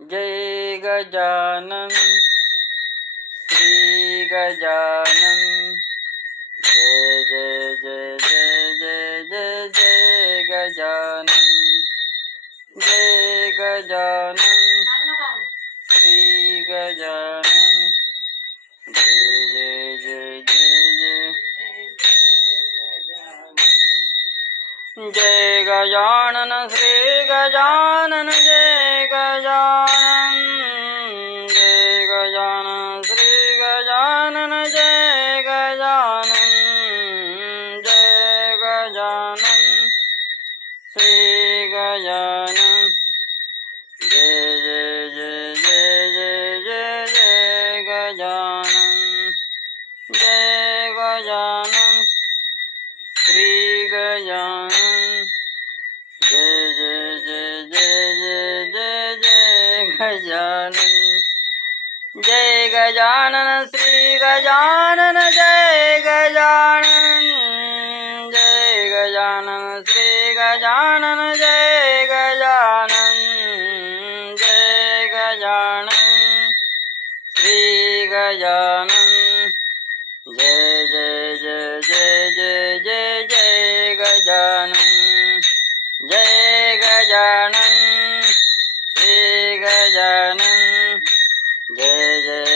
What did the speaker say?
जय गजानन श्री गजानन जय जय जय जय जय जय जय गजानन जय गजानन श्री गजानन जय जय जय जय जय जय गजानन श्री गजानन जय गजानन जय गजानन श्री गजानन जय गजानन जय गजानन श्री गजानन जय जय जय जय जय जय जय गजानन जय गजानन श्री गजानन जय जय जय जय जय जय जय गजानन जय गजानन श्री गजानन जय गजानन जय गजानन श्री गजानन जय गजानन जय गजानन श्री गजानन जय जय जय जय जय जय जय गजानन जय गजानन श्री गजानन जय जय